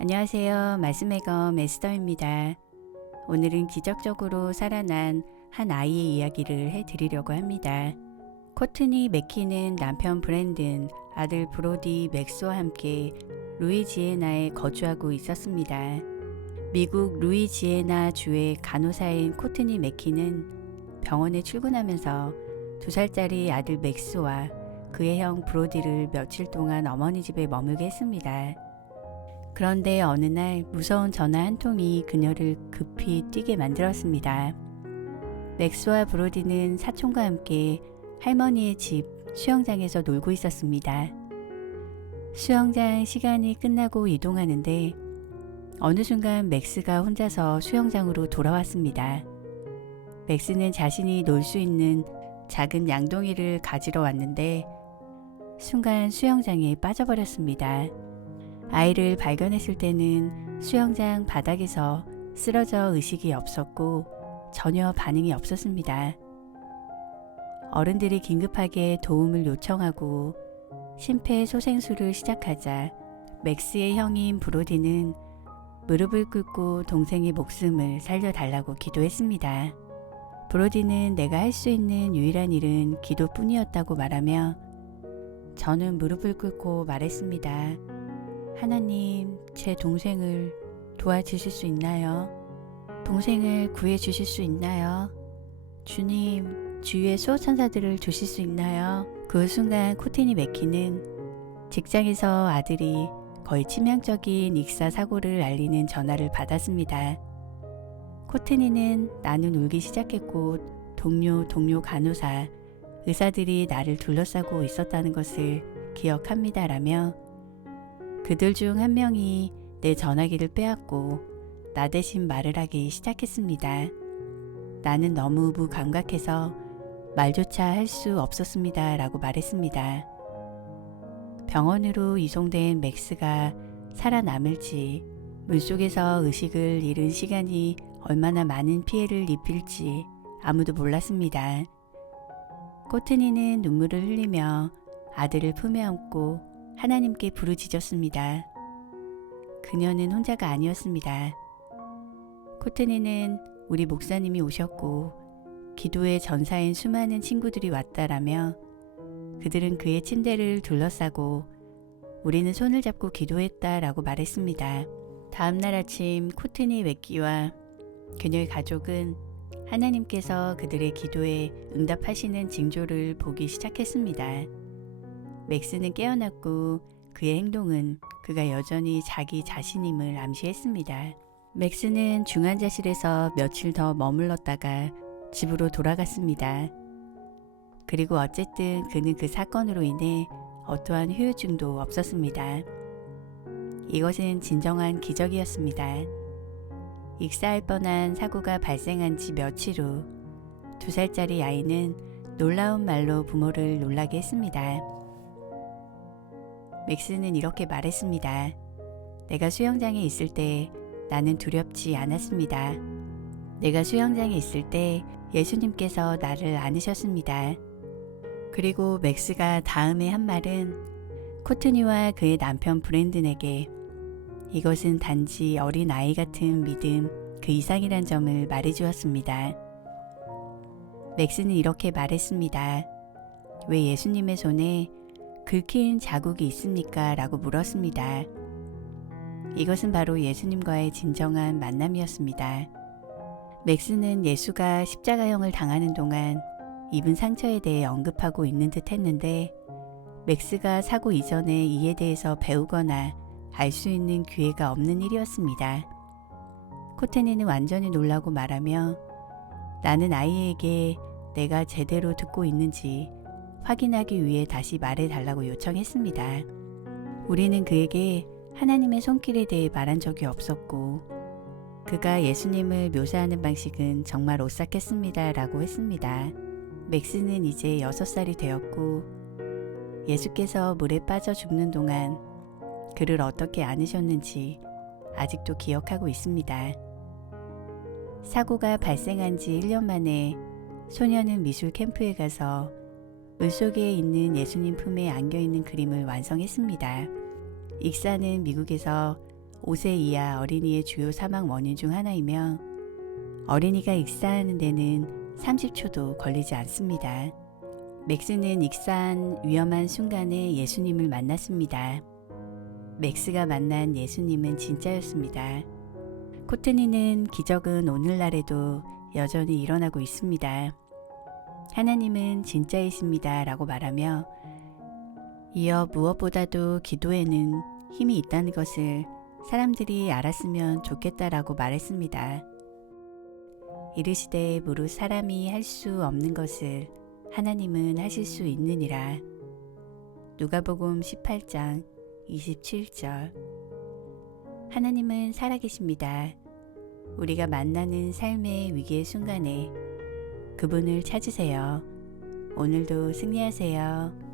안녕하세요. 말씀의 검 에스더입니다. 오늘은 기적적으로 살아난 한 아이의 이야기를 해드리려고 합니다. 코트니 맥키는 남편 브랜든, 아들 브로디 맥스와 함께 루이지애나에 거주하고 있었습니다. 미국 루이지애나 주의 간호사인 코트니 맥키는 병원에 출근하면서 2살짜리 아들 맥스와 그의 형 브로디를 며칠 동안 어머니 집에 머물게 했습니다. 그런데 어느 날 무서운 전화 한 통이 그녀를 급히 뛰게 만들었습니다. 맥스와 브로디는 사촌과 함께 할머니의 집 수영장에서 놀고 있었습니다. 수영장 시간이 끝나고 이동하는데 어느 순간 맥스가 혼자서 수영장으로 돌아왔습니다. 맥스는 자신이 놀 수 있는 작은 양동이를 가지러 왔는데 순간 수영장에 빠져버렸습니다. 아이를 발견했을 때는 수영장 바닥에서 쓰러져 의식이 없었고 전혀 반응이 없었습니다. 어른들이 긴급하게 도움을 요청하고 심폐소생술을 시작하자 맥스의 형인 브로디는 무릎을 꿇고 동생의 목숨을 살려달라고 기도했습니다. 브로디는 내가 할 수 있는 유일한 일은 기도뿐이었다고 말하며 저는 무릎을 꿇고 말했습니다. 하나님, 제 동생을 도와주실 수 있나요? 동생을 구해주실 수 있나요? 주님, 주위의 수호천사들을 주실 수 있나요? 그 순간 코트니 맥키는 직장에서 아들이 거의 치명적인 익사 사고를 알리는 전화를 받았습니다. 코트니는 나는 울기 시작했고 동료 간호사, 의사들이 나를 둘러싸고 있었다는 것을 기억합니다라며 그들 중 한 명이 내 전화기를 빼앗고 나 대신 말을 하기 시작했습니다. 나는 너무 무감각해서 말조차 할 수 없었습니다. 라고 말했습니다. 병원으로 이송된 맥스가 살아남을지, 물속에서 의식을 잃은 시간이 얼마나 많은 피해를 입힐지 아무도 몰랐습니다. 코트니는 눈물을 흘리며 아들을 품에 안고 하나님께 부르짖었습니다. 그녀는 혼자가 아니었습니다. 코트니는 우리 목사님이 오셨고 기도의 전사인 수많은 친구들이 왔다라며 그들은 그의 침대를 둘러싸고 우리는 손을 잡고 기도했다라고 말했습니다. 다음날 아침 코트니 맥기와 그녀의 가족은 하나님께서 그들의 기도에 응답하시는 징조를 보기 시작했습니다. 맥스는 깨어났고 그의 행동은 그가 여전히 자기 자신임을 암시했습니다. 맥스는 중환자실에서 며칠 더 머물렀다가 집으로 돌아갔습니다. 그리고 어쨌든 그는 그 사건으로 인해 어떠한 후유증도 없었습니다. 이것은 진정한 기적이었습니다. 익사할 뻔한 사고가 발생한 지 며칠 후 2살짜리 아이는 놀라운 말로 부모를 놀라게 했습니다. 맥스는 이렇게 말했습니다. 내가 수영장에 있을 때 나는 두렵지 않았습니다. 내가 수영장에 있을 때 예수님께서 나를 안으셨습니다. 그리고 맥스가 다음에 한 말은 코트니와 그의 남편 브랜든에게 이것은 단지 어린 아이 같은 믿음 그 이상이란 점을 말해주었습니다. 맥스는 이렇게 말했습니다. 왜 예수님의 손에 긁힌 자국이 있습니까? 라고 물었습니다. 이것은 바로 예수님과의 진정한 만남이었습니다. 맥스는 예수가 십자가형을 당하는 동안 입은 상처에 대해 언급하고 있는 듯 했는데 맥스가 사고 이전에 이에 대해서 배우거나 알 수 있는 기회가 없는 일이었습니다. 코트니는 완전히 놀라고 말하며 나는 아이에게 내가 제대로 듣고 있는지 확인하기 위해 다시 말해달라고 요청했습니다. 우리는 그에게 하나님의 손길에 대해 말한 적이 없었고 그가 예수님을 묘사하는 방식은 정말 오싹했습니다. 라고 했습니다. 맥스는 이제 6살이 되었고 예수께서 물에 빠져 죽는 동안 그를 어떻게 안으셨는지 아직도 기억하고 있습니다. 사고가 발생한 지 1년 만에 소녀는 미술 캠프에 가서 물속에 있는 예수님 품에 안겨있는 그림을 완성했습니다. 익사는 미국에서 5세 이하 어린이의 주요 사망 원인 중 하나이며 어린이가 익사하는 데는 30초도 걸리지 않습니다. 맥스는 익사한 위험한 순간에 예수님을 만났습니다. 맥스가 만난 예수님은 진짜였습니다. 코트니는 기적은 오늘날에도 여전히 일어나고 있습니다. 하나님은 진짜이십니다 라고 말하며 이어 무엇보다도 기도에는 힘이 있다는 것을 사람들이 알았으면 좋겠다라고 말했습니다. 이르시되 무릇 사람이 할 수 없는 것을 하나님은 하실 수 있느니라. 누가복음 18장 27절. 하나님은 살아계십니다. 우리가 만나는 삶의 위기의 순간에 그분을 찾으세요. 오늘도 승리하세요.